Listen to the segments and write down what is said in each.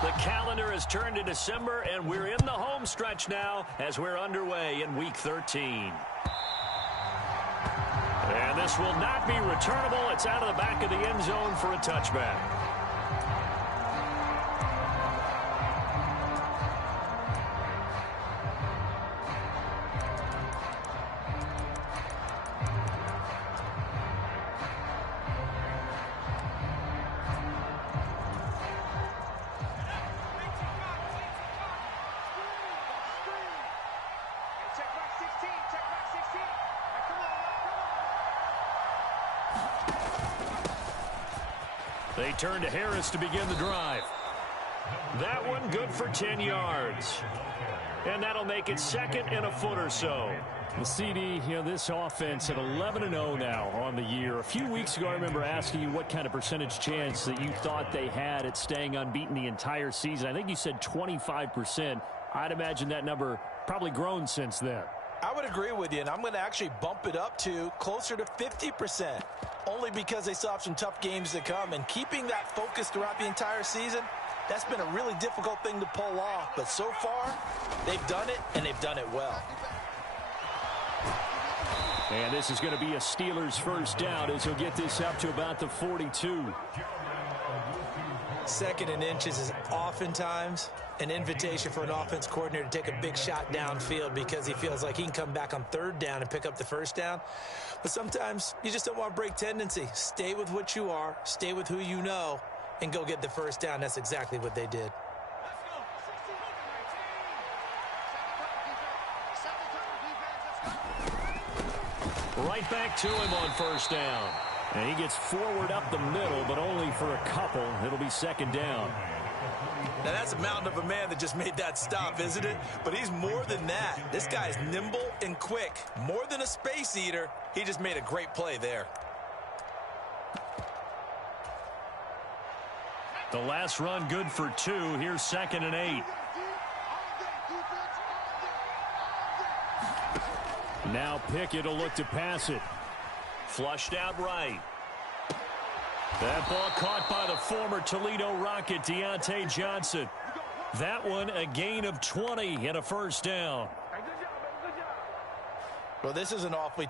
The calendar has turned to December, and we're in the home stretch now as we're underway in Week 13. And this will not be returnable. It's out of the back of the end zone for a touchback. They turn to Harris to begin the drive. That one good for 10 yards. And that'll make it second and a foot or so. The CD, this offense at 11-0 now on the year. A few weeks ago, I remember asking you what kind of percentage chance that you thought they had at staying unbeaten the entire season. I think you said 25%. I'd imagine that number probably grown since then. I would agree with you, and I'm going to actually bump it up to closer to 50%, only because they still have some tough games to come. And keeping that focus throughout the entire season, that's been a really difficult thing to pull off. But so far, they've done it, and they've done it well. And this is going to be a Steelers first down as he'll get this up to about the 42. Second and inches is oftentimes an invitation for an offense coordinator to take a big shot downfield because he feels like he can come back on third down and pick up the first down. But sometimes you just don't want to break tendency. Stay with what you are, stay with who you know, and go get the first down. That's exactly what they did. Right back to him on first down. And he gets forward up the middle, but only for a couple. It'll be second down. Now, that's a mountain of a man that just made that stop, isn't it? But he's more than that. This guy's nimble and quick. More than a space eater, he just made a great play there. The last run good for 2. Here's second and 8. Now Pickett will look to pass it. Flushed out right. That ball caught by the former Toledo Rocket, Deontay Johnson. That one a gain of 20 and a first down. Well, this is an awfully...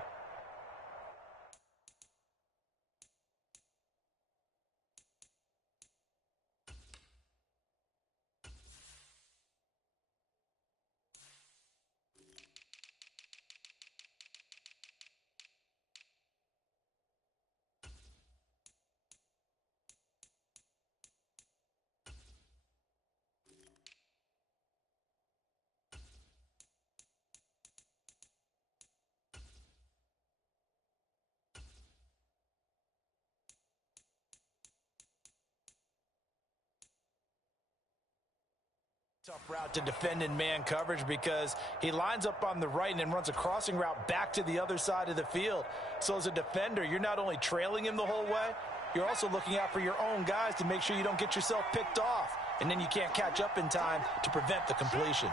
tough route to defend in man coverage because he lines up on the right and then runs a crossing route back to the other side of the field. So as a defender, you're not only trailing him the whole way, you're also looking out for your own guys to make sure you don't get yourself picked off. And then you can't catch up in time to prevent the completion.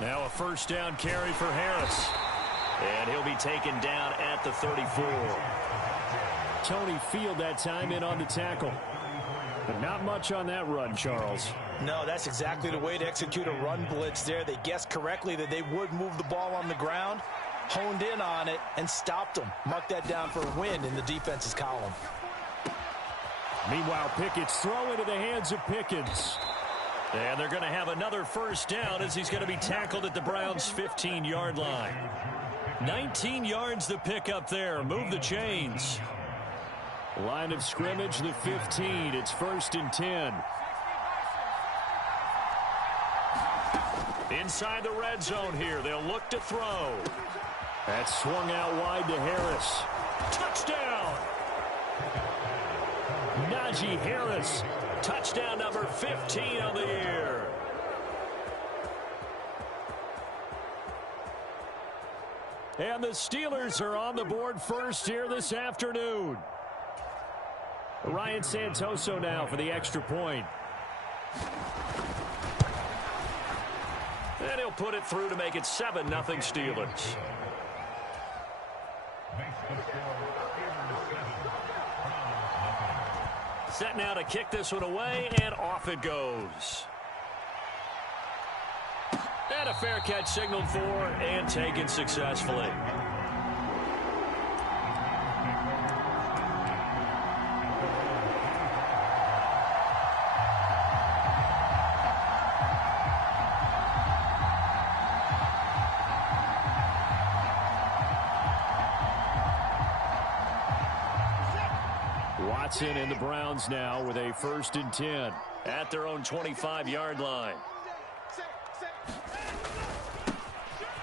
Now a first down carry for Harris. And he'll be taken down at the 34. Tony Field that time in on the tackle. But not much on that run, Charles. No, that's exactly the way to execute a run blitz there. They guessed correctly that they would move the ball on the ground, honed in on it, and stopped them. Mark that down for a win in the defense's column. Meanwhile, Pickett's throw into the hands of Pickens. And they're going to have another first down as he's going to be tackled at the Browns' 15-yard line. 19 yards to pick up there. Move the chains. Line of scrimmage, the 15. It's first and 10. Inside the red zone here. They'll look to throw. That's swung out wide to Harris. Touchdown! Najee Harris. Touchdown number 15 on the year. And the Steelers are on the board first here this afternoon. Ryan Santoso now for the extra point. And he'll put it through to make it 7-0 Steelers. Set now to kick this one away, and off it goes. And a fair catch signaled for and taken successfully. Watson and the Browns now with a 1st and 10 at their own 25-yard line.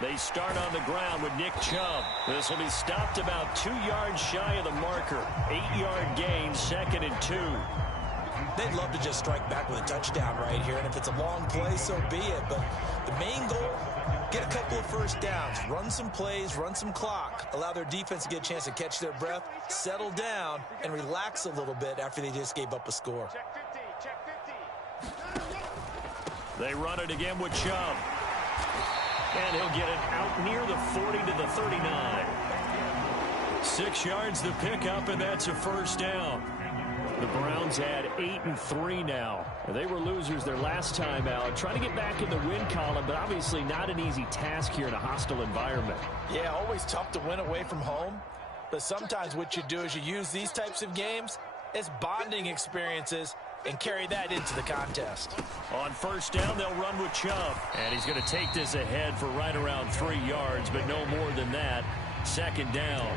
They start on the ground with Nick Chubb. This will be stopped about 2 yards shy of the marker. 8-yard gain, 2nd and 2. They'd love to just strike back with a touchdown right here, and if it's a long play, so be it. But the main goal, get a couple of first downs, run some plays, run some clock, allow their defense to get a chance to catch their breath, settle down, and relax a little bit after they just gave up a score. They run it again with Chubb. And he'll get it out near the 40 to the 39. 6 yards the pickup, and that's a 1st down. The Browns had 8 and 3 now. They were losers their last time out. Trying to get back in the win column, but obviously not an easy task here in a hostile environment. Yeah, always tough to win away from home. But sometimes what you do is you use these types of games as bonding experiences and carry that into the contest. On 1st down, they'll run with Chubb. And he's going to take this ahead for right around 3 yards, but no more than that. 2nd down.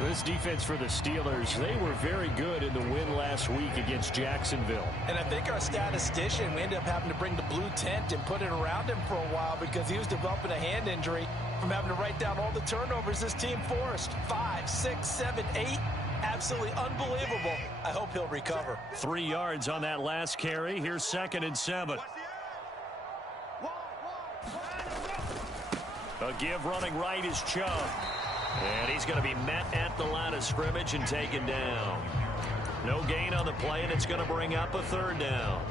This defense for the Steelers, they were very good in the win last week against Jacksonville. And I think our statistician, we ended up having to bring the blue tent and put it around him for a while because he was developing a hand injury from having to write down all the turnovers this team forced. 5, 6, 7, 8. Absolutely unbelievable. I hope he'll recover. 3 yards on that last carry. Here's 2nd and 7. A give running right is Chubb. And he's going to be met at the line of scrimmage and taken down. No gain on the play, and it's going to bring up a 3rd down.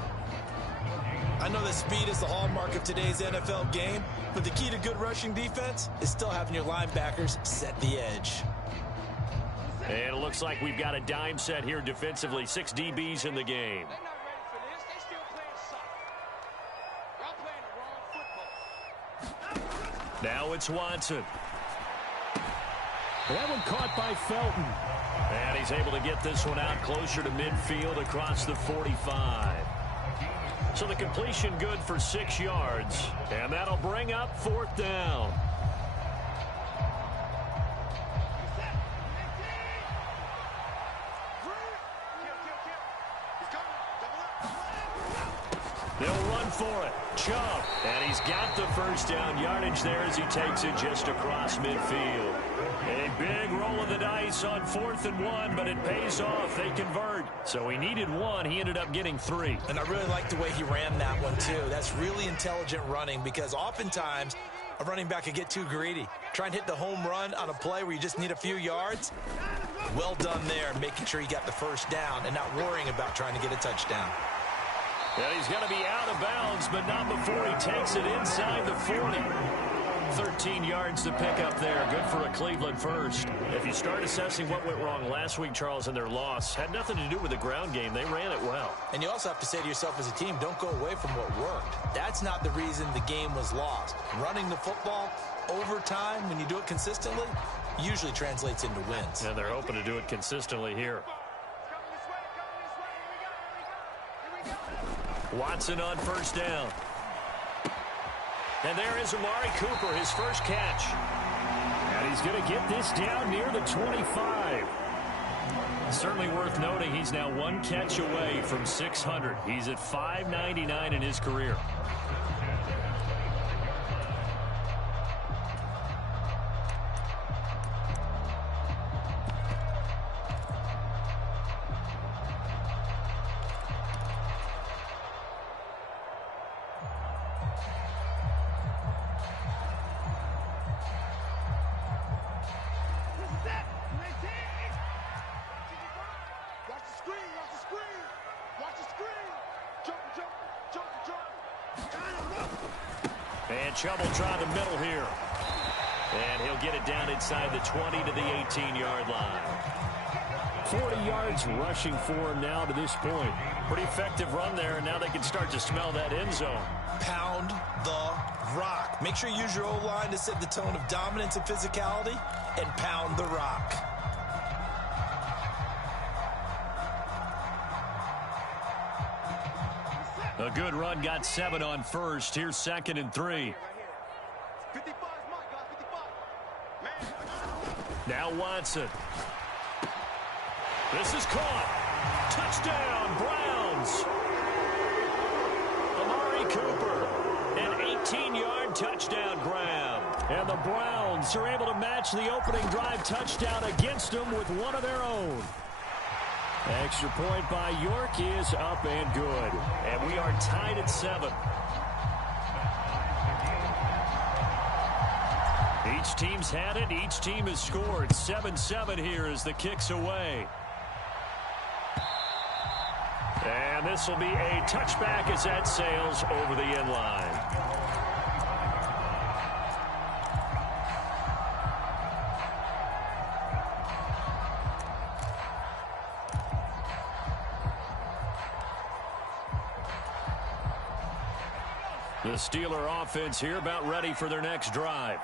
I know that speed is the hallmark of today's NFL game, but the key to good rushing defense is still having your linebackers set the edge. And it looks like we've got a dime set here defensively. 6 DBs in the game. Now it's Watson. That one caught by Felton. And he's able to get this one out closer to midfield across the 45. So the completion good for 6 yards. And that'll bring up 4th down. They'll run for it. Chubb. And he's got the 1st down yardage there as he takes it just across midfield. A big roll of the dice on 4th and 1, but it pays off. They convert. So he needed 1. He ended up getting 3. And I really like the way he ran that one, too. That's really intelligent running because oftentimes a running back could get too greedy. Try and hit the home run on a play where you just need a few yards. Well done there, making sure he got the 1st down and not worrying about trying to get a touchdown. And he's going to be out of bounds, but not before he takes it inside the 40. 13 yards to pick up there. Good for a Cleveland 1st. If you start assessing what went wrong last week, Charles, in their loss, had nothing to do with the ground game. They ran it well. And you also have to say to yourself as a team, don't go away from what worked. That's not the reason the game was lost. Running the football over time, when you do it consistently, usually translates into wins. And they're hoping to do it consistently here. Watson on 1st down. And there is Amari Cooper, his 1st catch. And he's going to get this down near the 25. Certainly worth noting he's now 1 catch away from 600. He's at 599 in his career. And Chubb will try the middle here. And he'll get it down inside the 20 to the 18-yard line. 40 yards rushing for him now to this point. Pretty effective run there, and now they can start to smell that end zone. Pound the rock. Make sure you use your O-line to set the tone of dominance and physicality, and pound the rock. A good run, got 7 on first. Here's 2nd and 3. Now Watson. This is caught. Touchdown, Browns. Amari Cooper, an 18-yard touchdown grab. And the Browns are able to match the opening drive touchdown against them with one of their own. Extra point by York is up and good. And we are tied at 7. Each team's had it. Each team has scored. 7-7 here as the kick's away. And this will be a touchback as that sails over the end line. The Steeler offense here about ready for their next drive.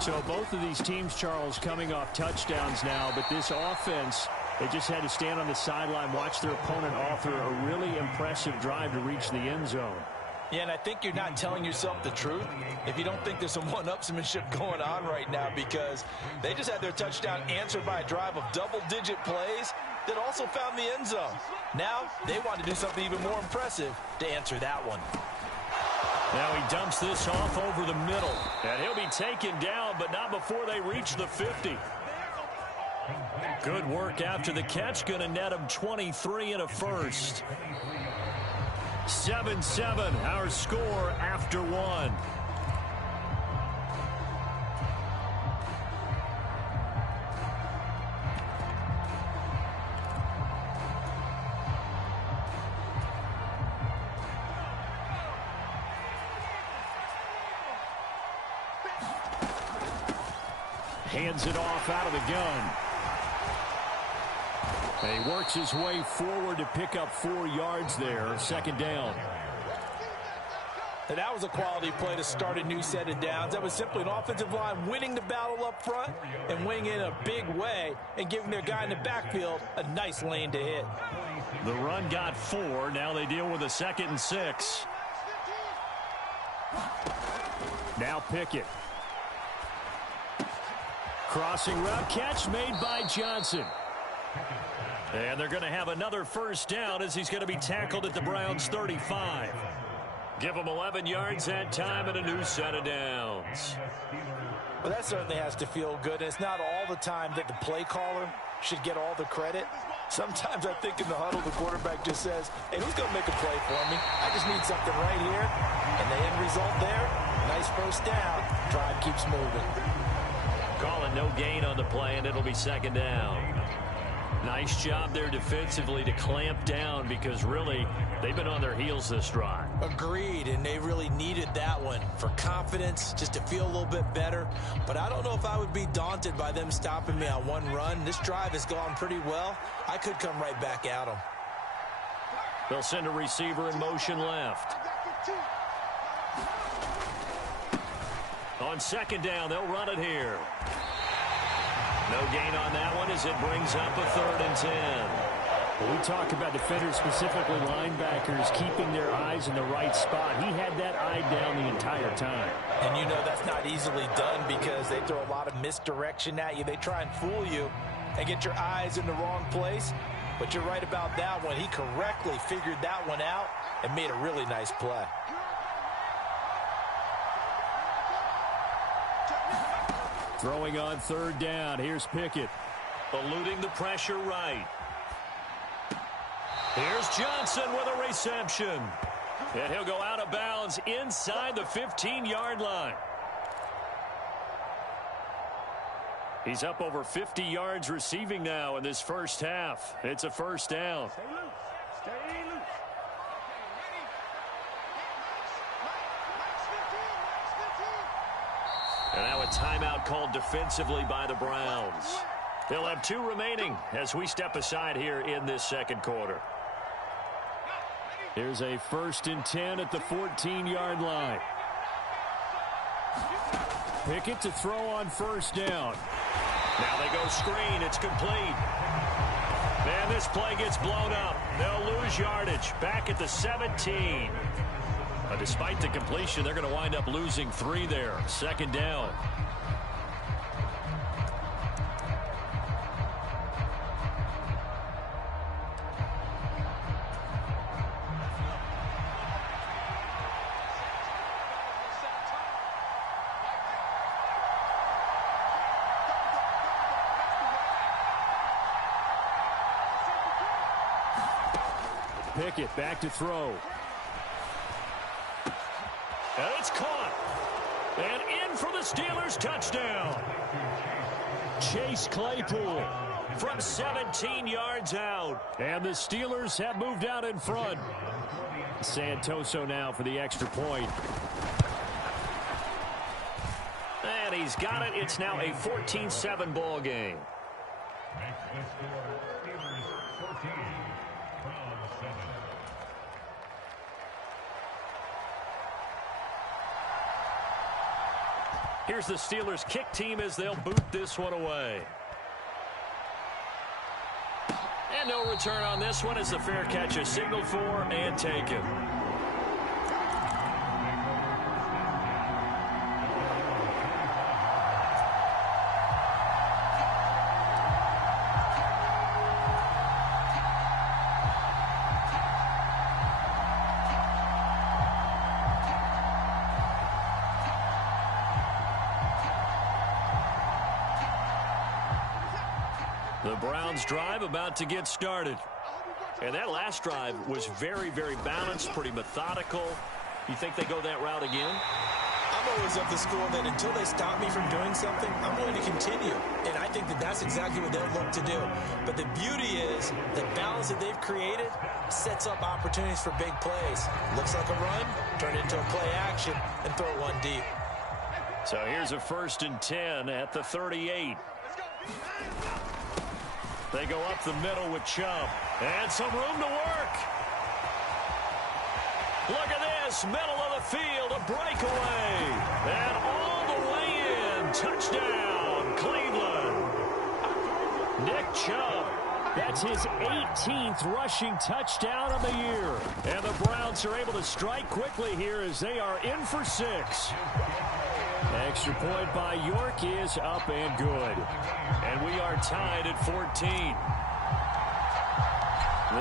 So both of these teams, Charles, coming off touchdowns now, but this offense, they just had to stand on the sideline, watch their opponent author a really impressive drive to reach the end zone. Yeah, and I think you're not telling yourself the truth if you don't think there's some one-upsmanship going on right now, because they just had their touchdown answered by a drive of double-digit plays that also found the end zone. Now they want to do something even more impressive to answer that one. Now he dumps this off over the middle. And he'll be taken down, but not before they reach the 50. Good work after the catch. Going to net him 23 and a first. 7-7, our score after 1. Hands it off out of the gun. And he works his way forward to pick up 4 yards there. 2nd down. And that was a quality play to start a new set of downs. That was simply an offensive line winning the battle up front and winning it in a big way and giving their guy in the backfield a nice lane to hit. The run got 4. Now they deal with a 2nd and 6. Now Pickett. Crossing route catch made by Johnson. And they're going to have another first down as he's going to be tackled at the Browns 35. Give him 11 yards that time and a new set of downs. Well, that certainly has to feel good. And it's not all the time that the play caller should get all the credit. Sometimes I think in the huddle, the quarterback just says, hey, who's going to make a play for me? I just need something right here. And the end result there, nice first down. Drive keeps moving. Calling no gain on the play, and it'll be 2nd down. Nice job there defensively to clamp down, because really they've been on their heels this drive. Agreed, and they really needed that one for confidence, just to feel a little bit better. But I don't know if I would be daunted by them stopping me on one run. This drive has gone pretty well. I could come right back at them. They'll send a receiver in motion left. On 2nd down, they'll run it here. No gain on that one as it brings up a 3rd and 10. Well, we talk about defenders, specifically linebackers, keeping their eyes in the right spot. He had that eye down the entire time. And you know that's not easily done because they throw a lot of misdirection at you. They try and fool you and get your eyes in the wrong place. But you're right about that one. He correctly figured that one out and made a really nice play. Throwing on 3rd down. Here's Pickett. Eluding the pressure right. Here's Johnson with a reception. And he'll go out of bounds inside the 15-yard line. He's up over 50 yards receiving now in this first half. It's a first down. Stay loose. Stay loose. And now a timeout called defensively by the Browns. They'll have 2 remaining as we step aside here in this second quarter. Here's a 1st and 10 at the 14-yard line. Pickett to throw on 1st down. Now they go screen. It's complete. And this play gets blown up. They'll lose yardage. Back at the 17. But despite the completion, they're going to wind up losing 3 there. 2nd down. Pickett back to throw. And it's caught. And in for the Steelers touchdown. Chase Claypool From 17 yards out. And the Steelers have moved out in front. Santoso now for the extra point. And he's got it. It's now a 14-7 ball game. Here's the Steelers kick team as they'll boot this one away. And no return on this one as the fair catch is signaled for and taken. The Browns drive about to get started. And that last drive was very, very balanced, pretty methodical. You think they go that route again? I'm always of the school that until they stop me from doing something, I'm going to continue. And I think that that's exactly what they'll look to do. But the beauty is the balance that they've created sets up opportunities for big plays. Looks like a run, turn it into a play action, and throw one deep. So here's a 1st and 10 at the 38. They go up the middle with Chubb. And some room to work. Look at this. Middle of the field. A breakaway. And all the way in. Touchdown, Cleveland. Nick Chubb. That's his 18th rushing touchdown of the year. And the Browns are able to strike quickly here as they are in for 6. Extra point by York is up and good. And we are tied at 14.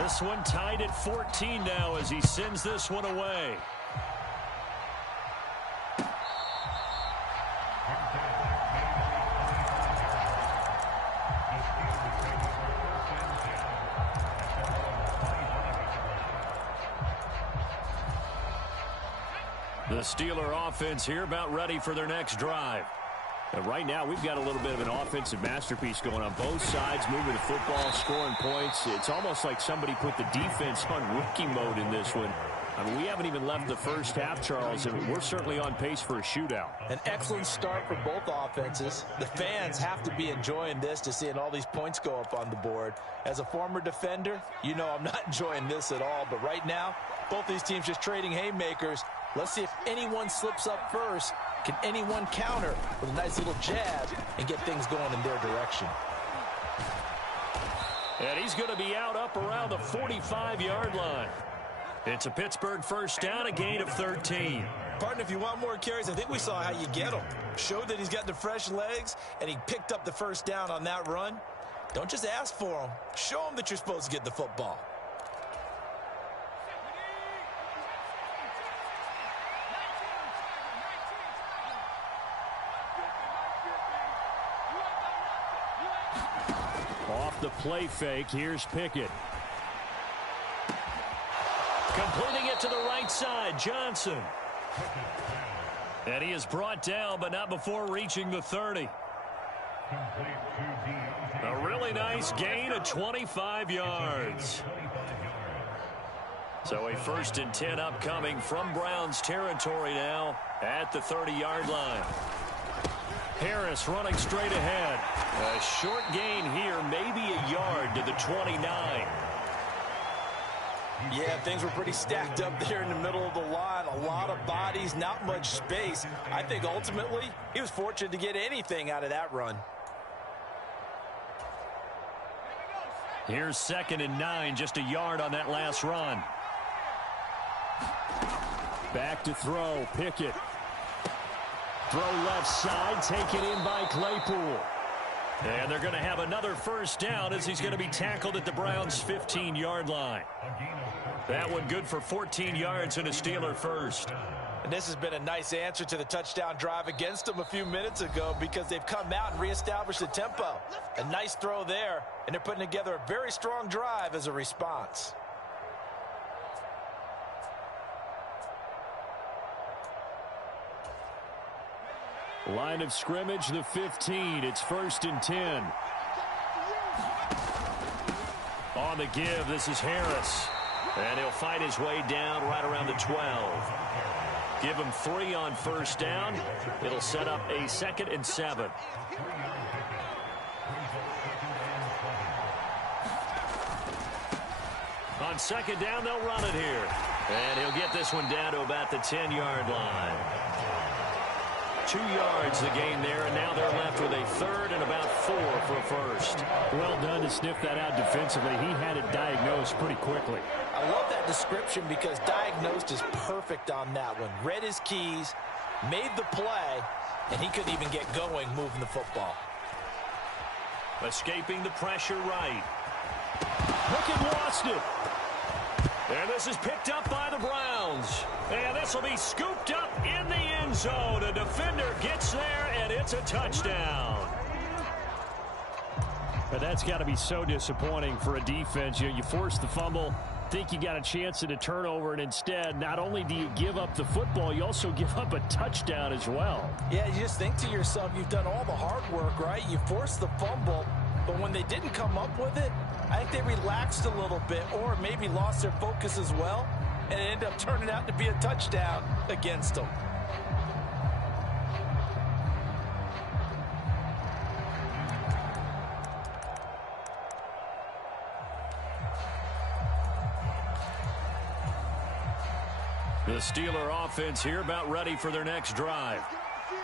This one tied at 14 now as he sends this one away. The Steeler offense here about ready for their next drive. And right now, we've got a little bit of an offensive masterpiece going on both sides, moving the football, scoring points. It's almost like somebody put the defense on rookie mode in this one. I mean, we haven't even left the first half, Charles, and we're certainly on pace for a shootout. An excellent start for both offenses. The fans have to be enjoying this, to seeing all these points go up on the board. As a former defender, you know I'm not enjoying this at all. But right now, both these teams just trading haymakers. Let's see if anyone slips up first. Can anyone counter with a nice little jab and get things going in their direction? And he's going to be out up around the 45-yard line. It's a Pittsburgh 1st down, a gain of 13. Partner, if you want more carries, I think we saw how you get them. Showed that he's got the fresh legs, and he picked up the 1st down on that run. Don't just ask for them. Show them that you're supposed to get the football. Off the play fake, here's Pickett. Completing it to the right side, Johnson. And he is brought down, but not before reaching the 30. A really nice gain of 25 yards. So a 1st and 10 upcoming from Browns territory now at the 30-yard line. Harris running straight ahead. A short gain here, maybe a yard to the 29. Yeah, things were pretty stacked up there in the middle of the line. A lot of bodies, not much space. I think ultimately he was fortunate to get anything out of that run. Here's 2nd and 9, just a yard on that last run. Back to throw, Pickett. Throw left side, taken in by Claypool. And they're going to have another first down as he's going to be tackled at the Browns' 15-yard line. That one good for 14 yards and a Steeler first. And this has been a nice answer to the touchdown drive against them a few minutes ago because they've come out and reestablished the tempo. A nice throw there, and they're putting together a very strong drive as a response. Line of scrimmage, the 15. It's 1st and 10. On the give, this is Harris. And he'll fight his way down right around the 12. Give him 3 on first down. It'll set up a 2nd and 7. On 2nd down, they'll run it here. And he'll get this one down to about the 10-yard line. 2 yards the gain there, and now they're left with a 3rd and about 4 for a first. Well done to sniff that out defensively. He had it diagnosed pretty quickly. I love that description because diagnosed is perfect on that one. Read his keys, made the play, and he couldn't even get going moving the football. Escaping the pressure right. Pickett lost it. And this is picked up by the Browns. And this will be scooped up in the end zone. A defender gets there, and it's a touchdown. But that's got to be so disappointing for a defense. You force the fumble, think you got a chance at a turnover, and instead, not only do you give up the football, you also give up a touchdown as well. Yeah, you just think to yourself, you've done all the hard work, right? You forced the fumble, but when they didn't come up with it, I think they relaxed a little bit or maybe lost their focus as well, and it ended up turning out to be a touchdown against them. The Steeler offense here about ready for their next drive.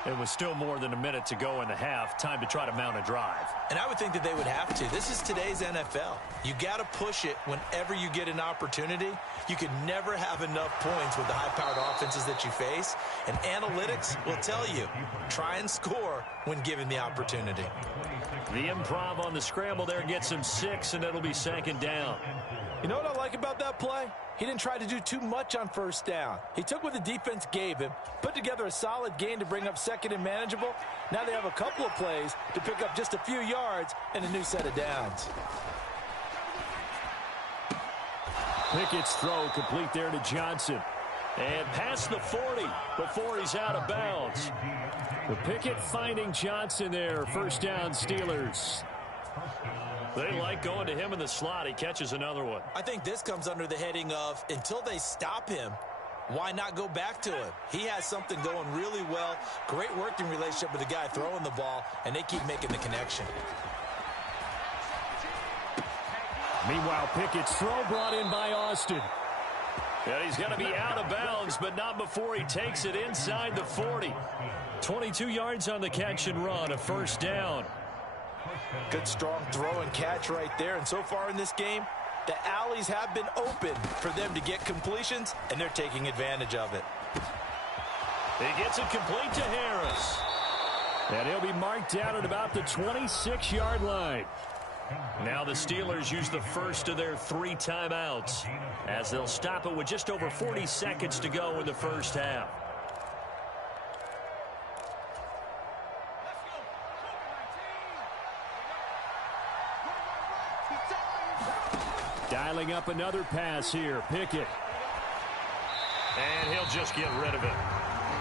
It was still more than a minute to go in the half. Time to try to mount a drive. And I would think that they would have to. This is today's NFL. You got to push it whenever you get an opportunity. You can never have enough points with the high-powered offenses that you face. And analytics will tell you, try and score when given the opportunity. The improv on the scramble there gets him 6, and it'll be 2nd down. You know what I like about that play? He didn't try to do too much on first down. He took what the defense gave him, put together a solid gain to bring up 2nd and manageable. Now they have a couple of plays to pick up just a few yards and a new set of downs. Pickett's throw complete there to Johnson. And past the 40 before he's out of bounds. The Pickett finding Johnson there. First down, Steelers. They like going to him in the slot. He catches another one. I think this comes under the heading of, until they stop him, why not go back to him? He has something going really well. Great working relationship with the guy throwing the ball, and they keep making the connection. Meanwhile, Pickett's throw brought in by Austin. Yeah, he's going to be out of bounds, but not before he takes it inside the 40. 22 yards on the catch and run, a first down. Good strong throw and catch right there. And so far in this game, the alleys have been open for them to get completions, and they're taking advantage of it. He gets it complete to Harris. And he'll be marked down at about the 26-yard line. Now the Steelers use the first of their 3 timeouts as they'll stop it with just over 40 seconds to go in the first half. Dialing up another pass here, Pickett. And he'll just get rid of it.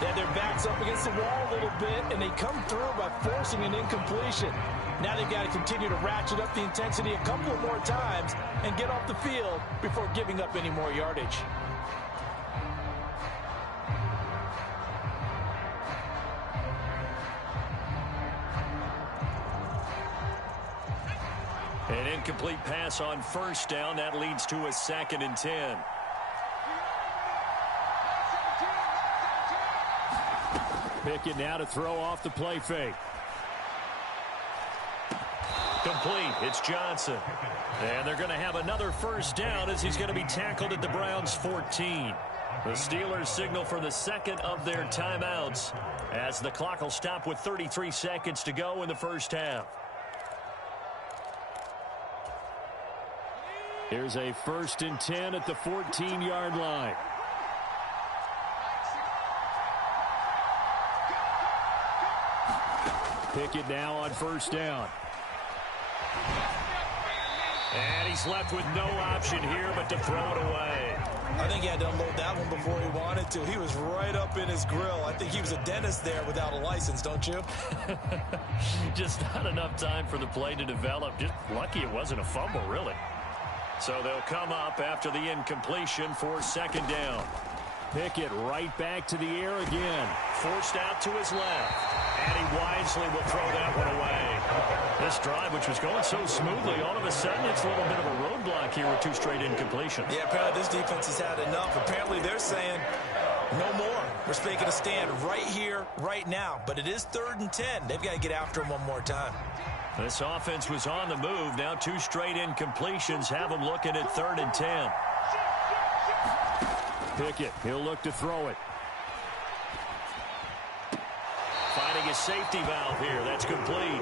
Yeah, their back's up against the wall a little bit, and they come through by forcing an incompletion. Now they've got to continue to ratchet up the intensity a couple of more times and get off the field before giving up any more yardage. incomplete pass on first down. That leads to a 2nd and 10. Pickett now to throw off the play fake. Complete. It's Johnson. And they're going to have another first down as he's going to be tackled at the Browns' 14. The Steelers signal for the second of their timeouts as the clock will stop with 33 seconds to go in the first half. Here's a 1st and 10 at the 14-yard line. Pickett now on first down. And he's left with no option here but to throw it away. I think he had to unload that one before he wanted to. He was right up in his grill. I think he was a dentist there without a license, don't you? Just not enough time for the play to develop. Just lucky it wasn't a fumble, really. So they'll come up after the incompletion for 2nd down. Pickett right back to the air again. Forced out to his left. And he wisely will throw that one away. This drive, which was going so smoothly, all of a sudden it's a little bit of a roadblock here with 2 straight incompletions. Yeah, apparently this defense has had enough. Apparently they're saying no more. We're making a stand right here, right now. But it is 3rd and 10. They've got to get after him one more time. This offense was on the move. Now 2 straight incompletions have them looking at 3rd and 10. Pickett, he'll look to throw it. Finding a safety valve here. That's complete.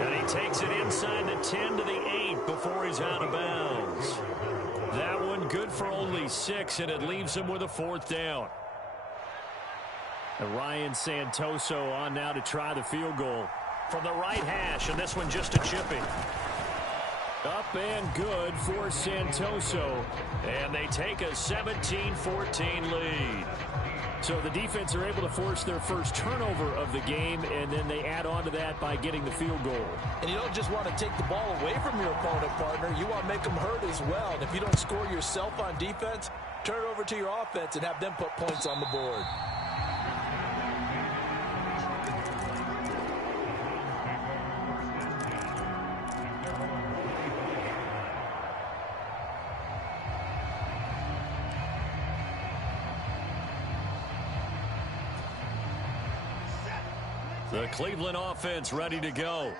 And he takes it inside the 10 to the 8 before he's out of bounds. That one good for only 6, and it leaves him with a 4th down. And Ryan Santoso on now to try the field goal. From the right hash, and this one just a chipping. Up and good for Santoso. And they take a 17-14 lead. So the defense are able to force their first turnover of the game, and then they add on to that by getting the field goal. And you don't just want to take the ball away from your opponent, partner. You want to make them hurt as well. And if you don't score yourself on defense, turn it over to your offense and have them put points on the board. The Cleveland offense ready to go.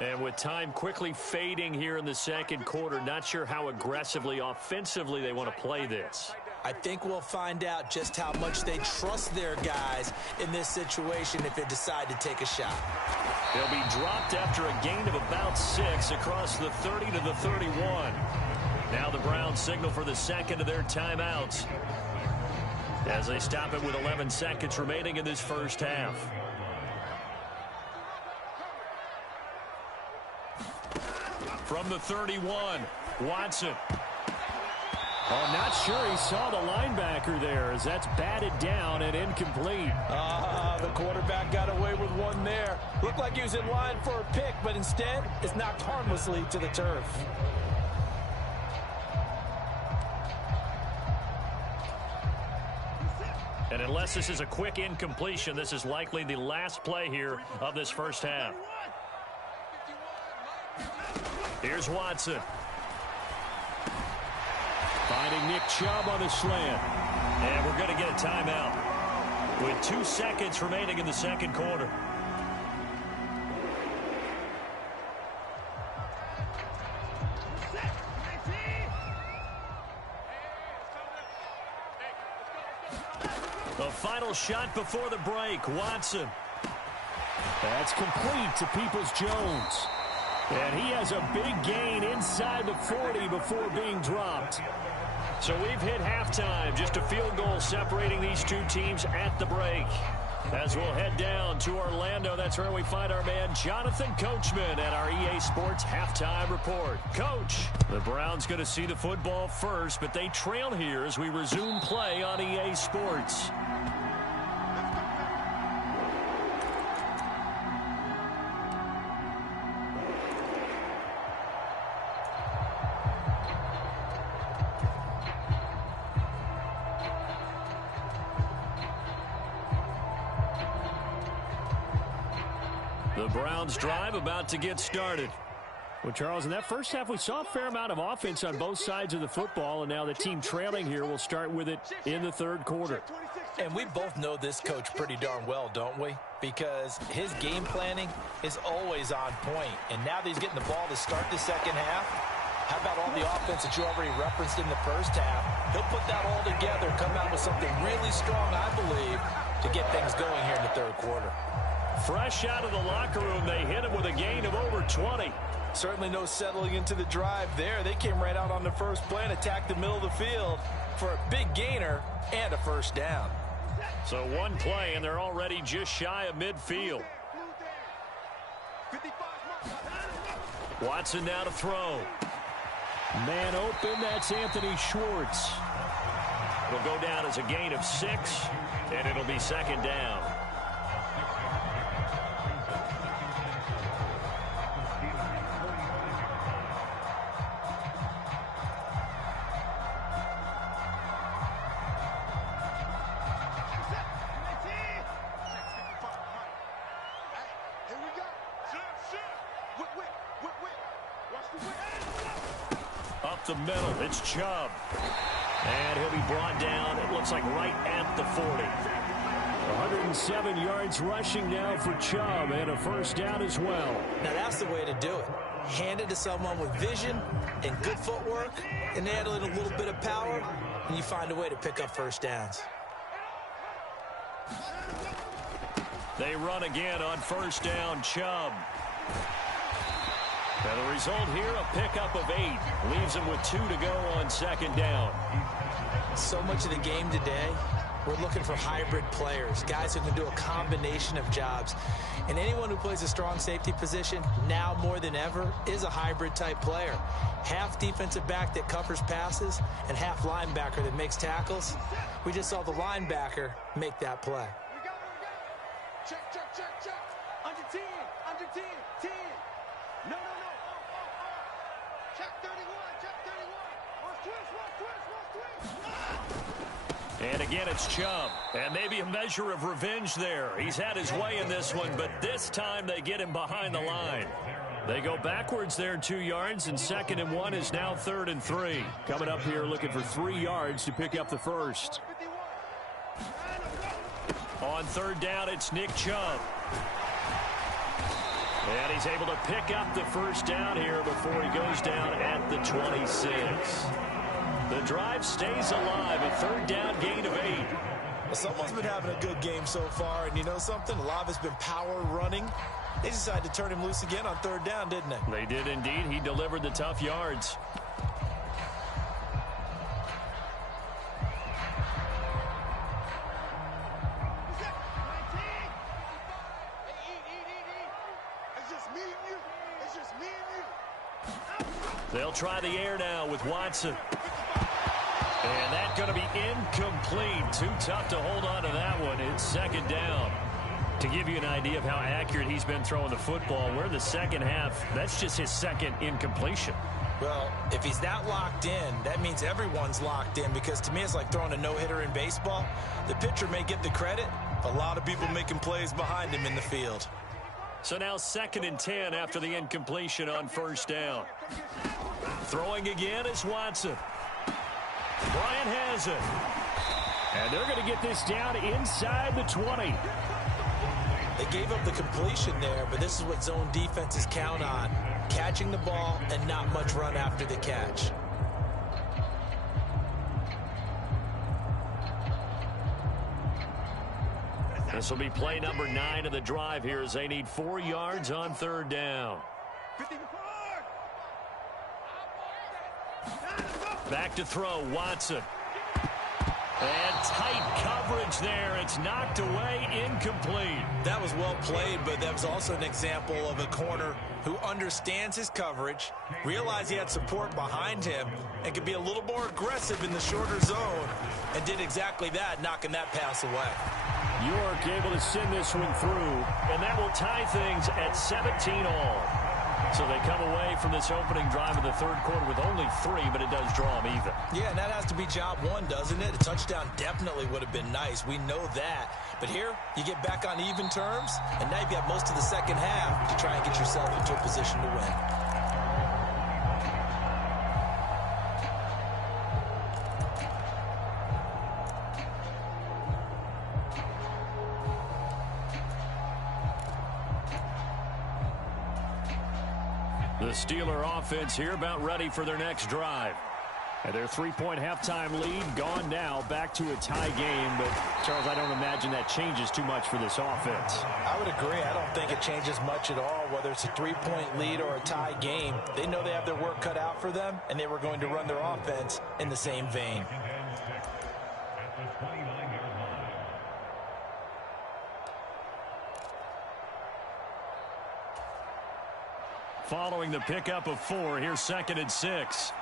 And with time quickly fading here in the second quarter, not sure how aggressively, offensively they want to play this. I think we'll find out just how much they trust their guys in this situation if they decide to take a shot. They'll be dropped after a gain of about 6 across the 30 to the 31. Now the Browns signal for the second of their timeouts as they stop it with 11 seconds remaining in this first half. From the 31, Watson. Oh, not sure he saw the linebacker there as that's batted down and incomplete. The quarterback got away with one there. Looked like he was in line for a pick, but instead it's knocked harmlessly to the turf. And unless this is a quick incompletion, this is likely the last play here of this first half. Here's Watson. Finding Nick Chubb on the slant. And we're going to get a timeout with 2 seconds remaining in the second quarter. The final shot before the break, Watson. That's complete to Peoples-Jones. And he has a big gain inside the 40 before being dropped. So we've hit halftime. Just a field goal separating these two teams at the break. As we'll head down to Orlando, that's where we find our man Jonathan Coachman at our EA Sports Halftime Report. Coach, the Browns going to see the football first, but they trail here as we resume play on EA Sports. The Browns drive about to get started. Well, Charles, in that first half, we saw a fair amount of offense on both sides of the football, and now the team trailing here will start with it in the third quarter. And we both know this coach pretty darn well, don't we? Because his game planning is always on point. And now that he's getting the ball to start the second half, how about all the offense that you already referenced in the first half? He'll put that all together, come out with something really strong, I believe, to get things going here in the third quarter. Fresh out of the locker room, they hit him with a gain of over 20. Certainly no settling into the drive there. They came right out on the first play and attacked the middle of the field for a big gainer and a first down. So one play, and they're already just shy of midfield. Watson now to throw. Man open, that's Anthony Schwartz. It'll go down as a gain of 6, and it'll be second down. Up the middle, it's Chubb. And he'll be brought down, it looks like right at the 40. 107 yards rushing now for Chubb, and a first down as well. Now that's the way to do it. Hand it to someone with vision and good footwork, and add in a little bit of power, and you find a way to pick up first downs. They run again on first down, Chubb. And the result here, a pickup of 8. Leaves him with 2 to go on second down. So much of the game today, we're looking for hybrid players, guys who can do a combination of jobs. And anyone who plays a strong safety position, now more than ever, is a hybrid type player. Half defensive back that covers passes and half linebacker that makes tackles. We just saw the linebacker make that play. Check, check, check, check. Under 10, under 10, 10. No. Check 31, check 31. Watch twist. And again, it's Chubb. And maybe a measure of revenge there. He's had his way in this one, but this time they get him behind the line. They go backwards there 2 yards, and 2nd and 1 is now 3rd and 3. Coming up here looking for 3 yards to pick up the first. On 3rd down, it's Nick Chubb. And he's able to pick up the first down here before he goes down at the 26. The drive stays alive, a 3rd down gain of 8. Well, someone's been having a good game so far, and you know something? A lot of it's been power running. They decided to turn him loose again on 3rd down, didn't they? They did indeed. He delivered the tough yards. They'll try the air now with Watson. And that's going to be incomplete. Too tough to hold on to that one. It's 2nd down. To give you an idea of how accurate he's been throwing the football, we're in the second half. That's just his 2nd incompletion. Well, if he's that locked in, that means everyone's locked in, because to me it's like throwing a no-hitter in baseball. The pitcher may get the credit, but a lot of people making plays behind him in the field. So now 2nd and 10 after the incompletion on 1st down. Throwing again is Watson. Bryant has it. And they're going to get this down inside the 20. They gave up the completion there, but this is what zone defenses count on. Catching the ball and not much run after the catch. This will be play number 9 of the drive here as they need 4 yards on 3rd down. Back to throw, Watson. And tight coverage there. It's knocked away, incomplete. That was well played, but that was also an example of a corner who understands his coverage, realized he had support behind him, and could be a little more aggressive in the shorter zone, and did exactly that, knocking that pass away. York able to send this one through, and that will tie things at 17 all. So they come away from this opening drive in the 3rd quarter with only 3, but it does draw them even. Yeah, and that has to be job 1, doesn't it? A touchdown definitely would have been nice. We know that. But here, you get back on even terms, and now you've got most of the second half to try and get yourself into a position to win. Steeler offense here about ready for their next drive. And their 3-point halftime lead gone now, back to a tie game. But, Charles, I don't imagine that changes too much for this offense. I would agree. I don't think it changes much at all, whether it's a 3-point lead or a tie game. They know they have their work cut out for them, and they were going to run their offense in the same vein. Following the pickup of 4, here's 2nd and 6.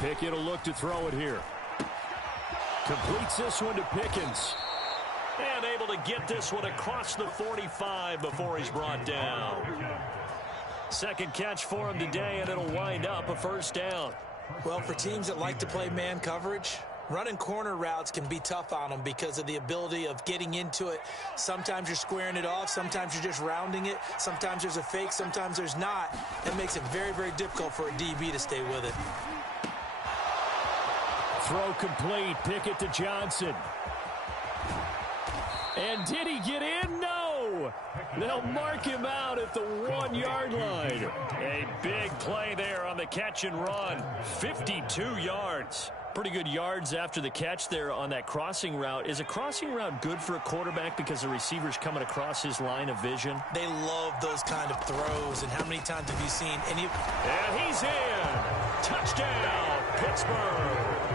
Pickett will look to throw it here. Completes this one to Pickens. And able to get this one across the 45 before he's brought down. Second catch for him today, and it'll wind up a first down. Well, for teams that like to play man coverage, running corner routes can be tough on them because of the ability of getting into it. Sometimes you're squaring it off. Sometimes you're just rounding it. Sometimes there's a fake. Sometimes there's not. That makes it very, very difficult for a DB to stay with it. Throw complete. Pickett to Johnson. And did he get in? No. They'll mark him out at the 1-yard line. A big play there on the catch and run. 52 yards. Pretty good yards after the catch there on that crossing route. Is a crossing route good for a quarterback because the receiver's coming across his line of vision? They love those kind of throws. And how many times have you seen any? And he's in. Touchdown, Pittsburgh.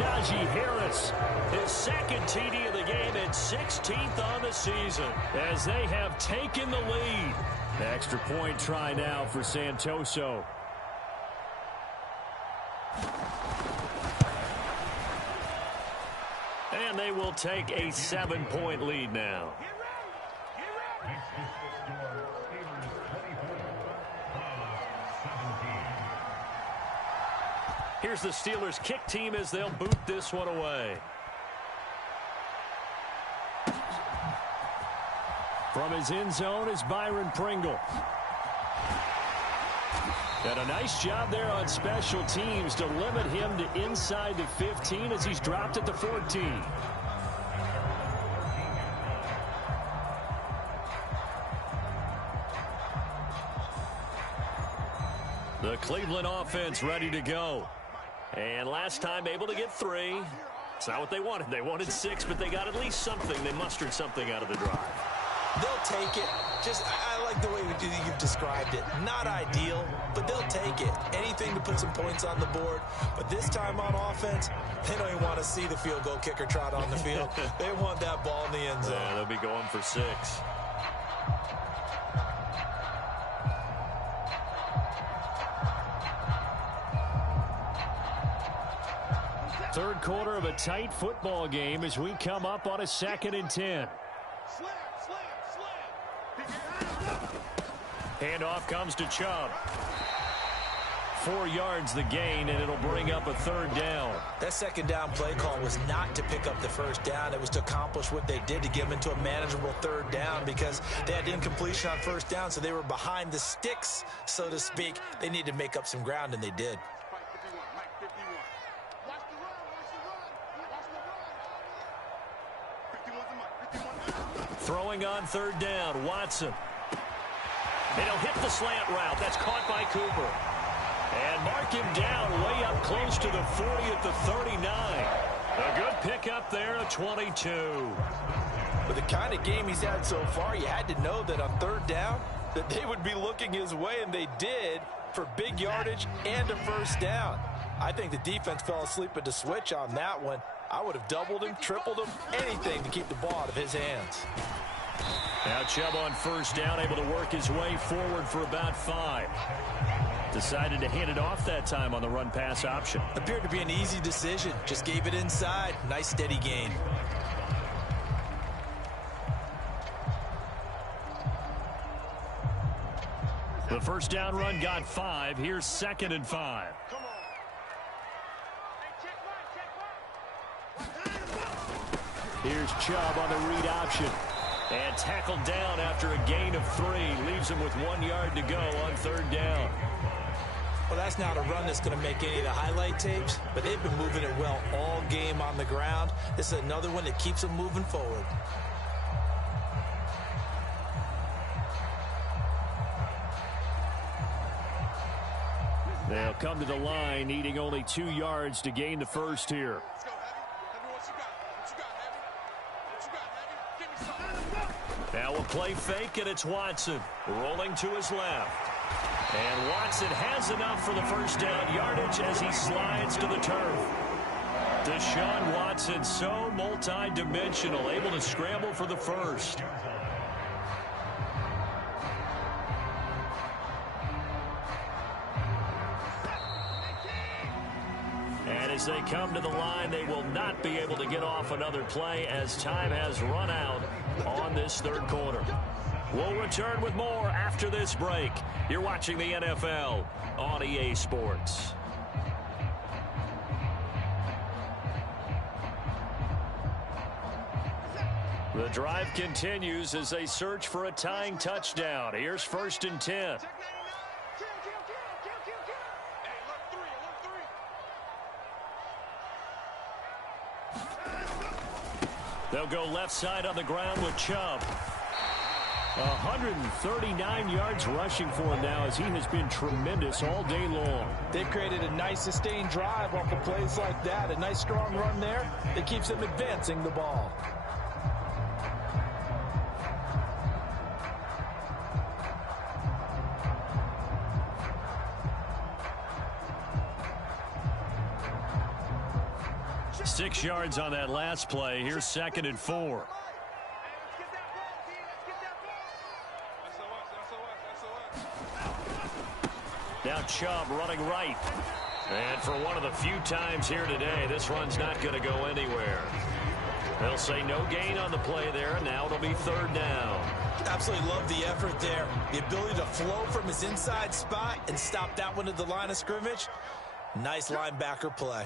Najee Harris, his second TD of the game and 16th on the season as they have taken the lead. Extra point try now for Santoso. And they will take a 7-point lead now. Here's the Steelers kick team as they'll boot this one away. From his end zone is Byron Pringle. And a nice job there on special teams to limit him to inside the 15 as he's dropped at the 14. The Cleveland offense ready to go. And last time able to get 3. It's not what they wanted. They wanted 6, but they got at least something. They mustered something out of the drive. They'll take it. I like the way you've described it. Not ideal, but they'll take it. Anything to put some points on the board. But this time on offense, they don't even want to see the field goal kicker trot on the field. They want that ball in the end zone. Yeah, they'll be going for 6. Third quarter of a tight football game as we come up on a 2nd and 10. Handoff comes to Chubb. 4 yards the gain, and it'll bring up a 3rd down. That 2nd down play call was not to pick up the 1st down. It was to accomplish what they did to get them into a manageable 3rd down because they had incompletion on 1st down, so they were behind the sticks, so to speak. They needed to make up some ground, and they did. Throwing on 3rd down, Watson. And he'll hit the slant route. That's caught by Cooper. And mark him down way up close to the 40 at the 39. A good pickup there, a 22. With the kind of game he's had so far, you had to know that on 3rd down that they would be looking his way, and they did for big yardage and a 1st down. I think the defense fell asleep at the switch on that one. I would have doubled him, tripled him, anything to keep the ball out of his hands. Now Chubb on 1st down, able to work his way forward for about 5. Decided to hand it off that time on the run-pass option. Appeared to be an easy decision. Just gave it inside. Nice steady gain. The 1st down run got 5. Here's 2nd and 5. Here's Chubb on the read option. And tackled down after a gain of 3. Leaves him with 1 yard to go on 3rd down. Well, that's not a run that's going to make any of the highlight tapes, but they've been moving it well all game on the ground. This is another one that keeps them moving forward. They'll come to the line, needing only 2 yards to gain the first here. Let's go, Heavy. Heavy, what you got? What you got, Heavy? What you got, Heavy? Give me something. Now a play fake, and it's Watson rolling to his left. And Watson has enough for the first down yardage as he slides to the turf. Deshaun Watson, so multi-dimensional, able to scramble for the first. And as they come to the line, they will not be able to get off another play as time has run out on this third quarter. We'll return with more after this break. You're watching the NFL on EA Sports. The drive continues as they search for a tying touchdown. Here's 1st and 10. They'll go left side on the ground with Chubb. 139 yards rushing for him now as he has been tremendous all day long. They've created a nice sustained drive off of plays like that. A nice strong run there that keeps them advancing the ball. Six yards on that last play. Here's 2nd and 4. Now Chubb running right. And for one of the few times here today, this run's not going to go anywhere. They'll say no gain on the play there. Now it'll be 3rd down. Absolutely love the effort there. The ability to flow from his inside spot and stop that one at the line of scrimmage. Nice linebacker play.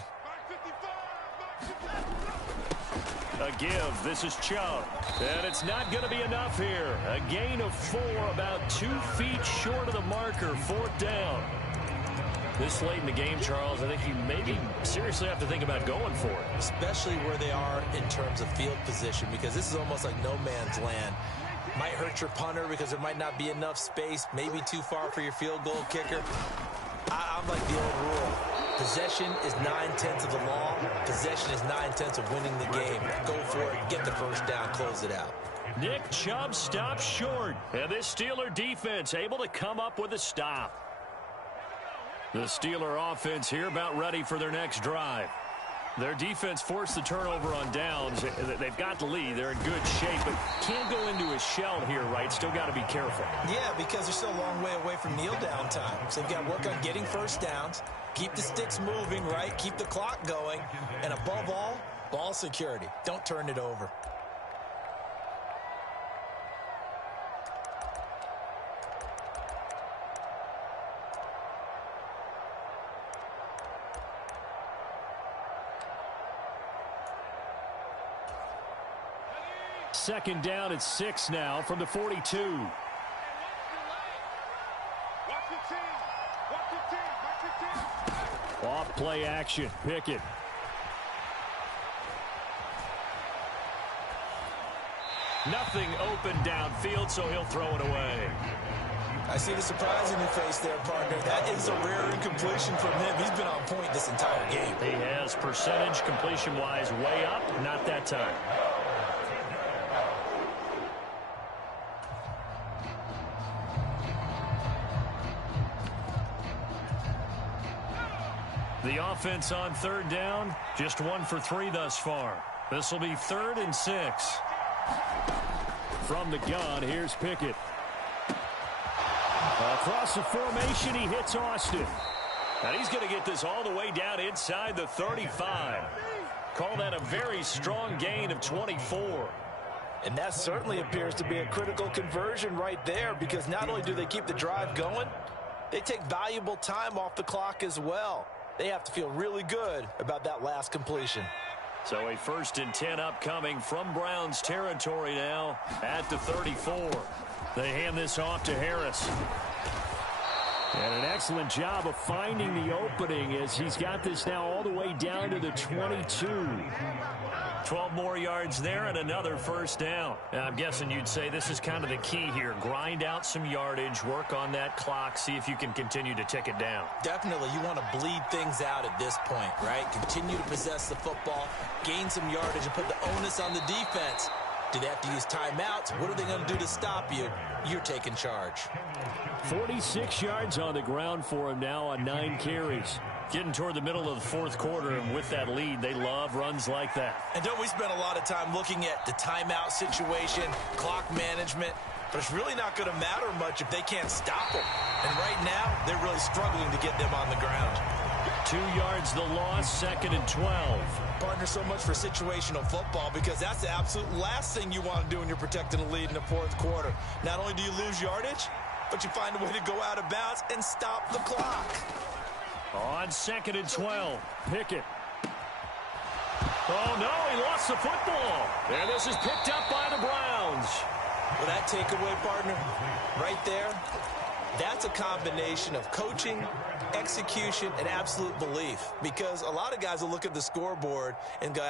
A give. This is Chubb. And it's not going to be enough here. A gain of 4, about 2 feet short of the marker. 4th down. This late in the game, Charles, I think you maybe seriously have to think about going for it. Especially where they are in terms of field position, because this is almost like no man's land. Might hurt your punter because there might not be enough space, maybe too far for your field goal kicker. I'm like the old rule. Possession is 9/10 of the law. Possession is 9/10 of winning the game. Go for it. Get the first down. Close it out. Nick Chubb stops short. And this Steeler defense able to come up with a stop. The Steeler offense here about ready for their next drive. Their defense forced the turnover on downs. They've got the lead. They're in good shape, but can't go into a shell here, right? Still got to be careful. Yeah, because they're still a long way away from kneel down time. So they've got to work on getting first downs, keep the sticks moving, right? Keep the clock going. And above all, ball security. Don't turn it over. Second down at 6 now from the 42. Off play action. Pickett. Nothing open downfield, so he'll throw it away. I see the surprise in your face there, partner. That is a rare incompletion from him. He's been on point this entire game. He has percentage completion-wise way up, not that time. The offense on 3rd down, just 1 for 3 thus far. This will be 3rd and 6. From the gun, here's Pickett. Across the formation, he hits Austin. And he's going to get this all the way down inside the 35. Call that a very strong gain of 24. And that certainly appears to be a critical conversion right there, because not only do they keep the drive going, they take valuable time off the clock as well. They have to feel really good about that last completion. So a 1st and 10 upcoming from Browns territory now at the 34. They hand this off to Harris. And an excellent job of finding the opening as he's got this now all the way down to the 22. 12 more yards there and another first down. I'm guessing you'd say this is kind of the key here. Grind out some yardage, work on that clock, see if you can continue to tick it down. Definitely, you want to bleed things out at this point, right? Continue to possess the football, gain some yardage, and put the onus on the defense. Do they have to use timeouts? What are they going to do to stop you? You're taking charge. 46 yards on the ground for him now on 9 carries. Getting toward the middle of the fourth quarter, and with that lead, they love runs like that. And don't we spend a lot of time looking at the timeout situation, clock management, but it's really not going to matter much if they can't stop them. And right now, they're really struggling to get them on the ground. 2 yards the loss, 2nd and 12. Partner, so much for situational football because that's the absolute last thing you want to do when you're protecting a lead in the fourth quarter. Not only do you lose yardage, but you find a way to go out of bounds and stop the clock. On 2nd and 12, Pickett. Oh, no, he lost the football. And this is picked up by the Browns. Well, that takeaway, partner, right there, that's a combination of coaching, execution, and absolute belief. Because a lot of guys will look at the scoreboard and go,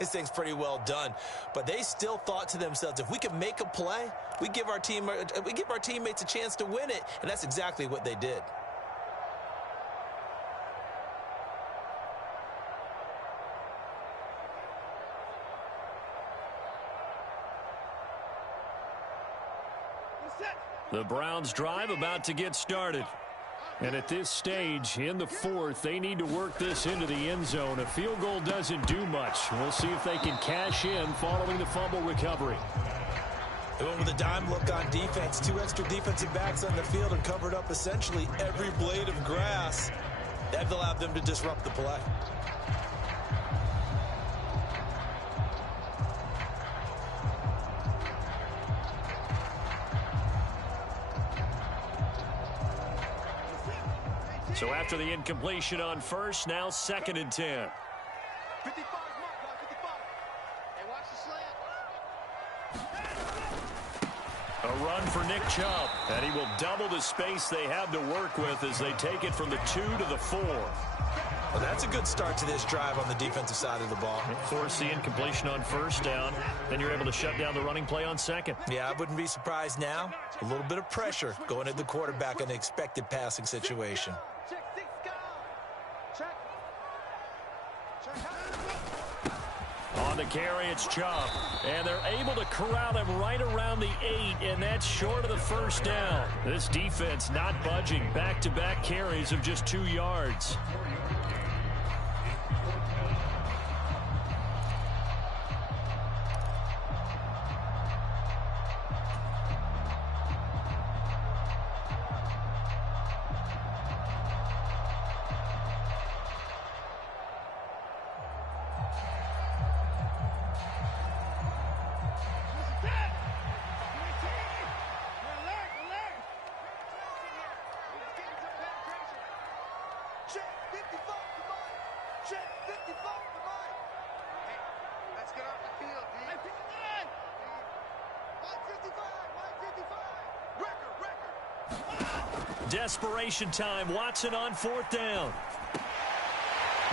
this thing's pretty well done. But they still thought to themselves, if we can make a play, we give our teammates a chance to win it. And that's exactly what they did. The Browns drive about to get started. And at this stage, in the fourth, they need to work this into the end zone. A field goal doesn't do much. We'll see if they can cash in following the fumble recovery. They went with a dime look on defense. 2 extra defensive backs on the field and covered up essentially every blade of grass. That allowed them to disrupt the play. So after the incompletion on first, now 2nd and 10. 55 mark, 55. Hey, watch the slant. A run for Nick Chubb, and he will double the space they have to work with as they take it from the 2 to the 4. Well, that's a good start to this drive on the defensive side of the ball. Force the incompletion on first down, then you're able to shut down the running play on second. Yeah, I wouldn't be surprised now. A little bit of pressure going at the quarterback in an expected passing situation. Check 6, go. Check. On the carry, it's Chubb, and they're able to corral him right around the 8, and that's short of the first down. This defense not budging. Back-to-back carries of just 2 yards. Desperation time. Watson on 4th down.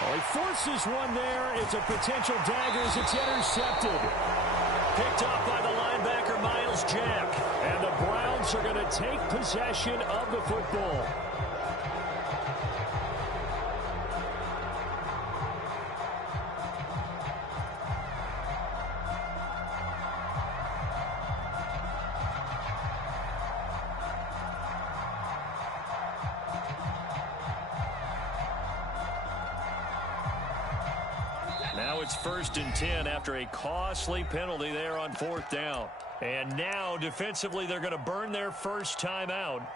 Oh, he forces one there. It's a potential dagger as it's intercepted. Picked up by the linebacker, Miles Jack. And the Browns are going to take possession of the football. Now it's 1st and 10 after a costly penalty there on 4th down. And now defensively they're going to burn their first time out.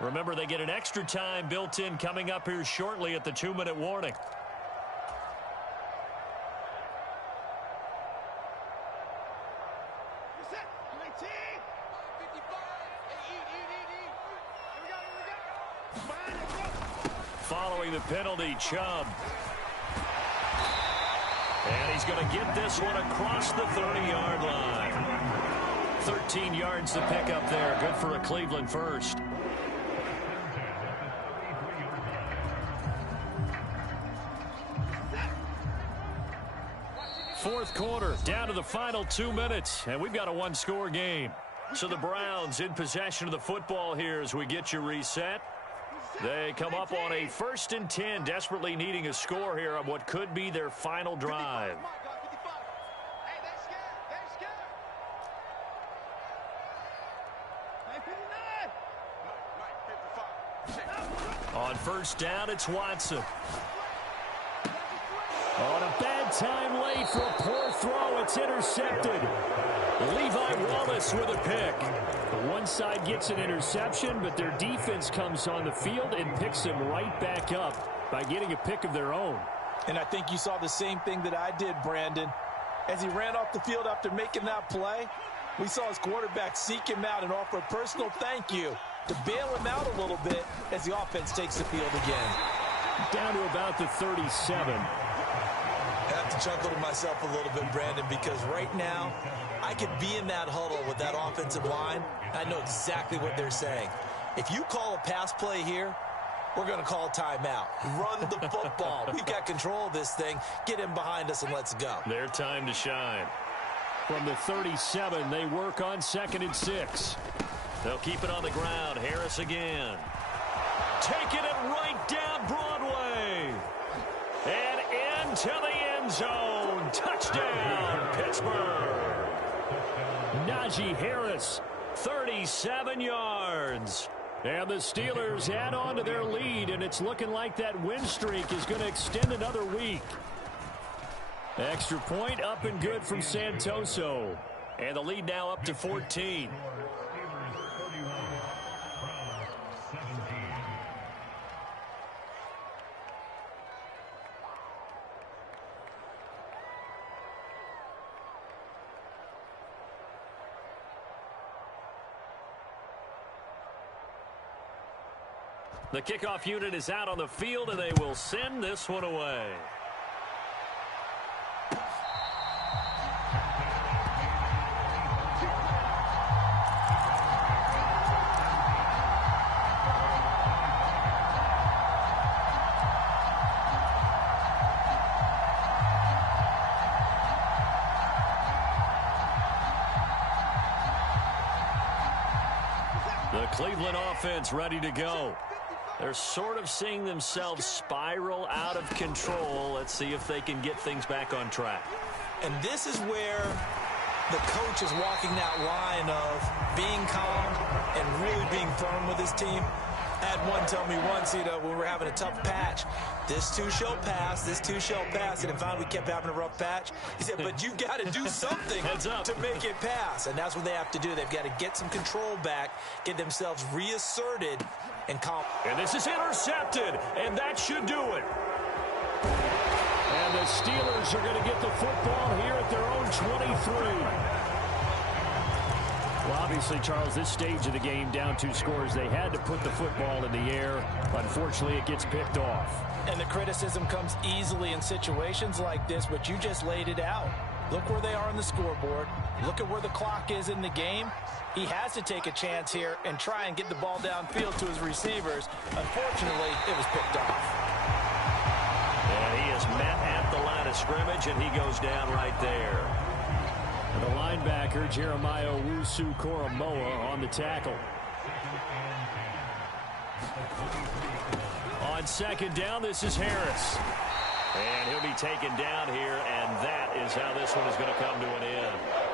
Remember, they get an extra time built in coming up here shortly at the 2-minute warning. Following the penalty, Chubb. And he's going to get this one across the 30-yard line. 13 yards to pick up there. Good for a Cleveland first. fourth quarter, down to the final 2 minutes, and we've got a one-score game. So the Browns in possession of the football here as we get you reset. They come up on a 1st and 10, desperately needing a score here on what could be their final drive. On first down, it's Watson. On a bad time late for a poor throw. It's intercepted. Levi Wallace with a pick. The one side gets an interception, but their defense comes on the field and picks him right back up by getting a pick of their own. And I think you saw the same thing that I did, Brandon. As he ran off the field after making that play, we saw his quarterback seek him out and offer a personal thank you to bail him out a little bit as the offense takes the field again. Down to about the 37. I have to chuckle to myself a little bit, Brandon, because right now I could be in that huddle with that offensive line. I know exactly what they're saying. If you call a pass play here, we're going to call timeout. Run the football. We've got control of this thing. Get him behind us and let's go. Their time to shine. From the 37, they work on 2nd and 6. They'll keep it on the ground. Harris again. Taking it right down Broadway. And into the end zone. Touchdown, Pittsburgh. Najee Harris, 37 yards. And the Steelers add on to their lead, and it's looking like that win streak is going to extend another week. Extra point up and good from Santoso. And the lead now up to 14. The kickoff unit is out on the field, and they will send this one away. The Cleveland offense ready to go. They're sort of seeing themselves spiral out of control. Let's see if they can get things back on track. And this is where the coach is walking that line of being calm and really being firm with his team. I had one tell me once, when we were having a tough patch, this too shall pass, this too shall pass. And finally we kept having a rough patch. He said, but you've got to do something to make it pass. And that's what they have to do. They've got to get some control back, get themselves reasserted, and calm. And this is intercepted, and that should do it. And the Steelers are going to get the football here at their own 23. Well, obviously, Charles, this stage of the game, down 2 scores, they had to put the football in the air. Unfortunately, it gets picked off. And the criticism comes easily in situations like this, but you just laid it out. Look where they are on the scoreboard. Look at where the clock is in the game. He has to take a chance here and try and get the ball downfield to his receivers. Unfortunately, it was picked off. And he is met at the line of scrimmage, and he goes down right there. And the linebacker, Jeremiah Owusu-Koramoah, on the tackle. On 2nd down, this is Harris. And he'll be taken down here, and that is how this one is going to come to an end.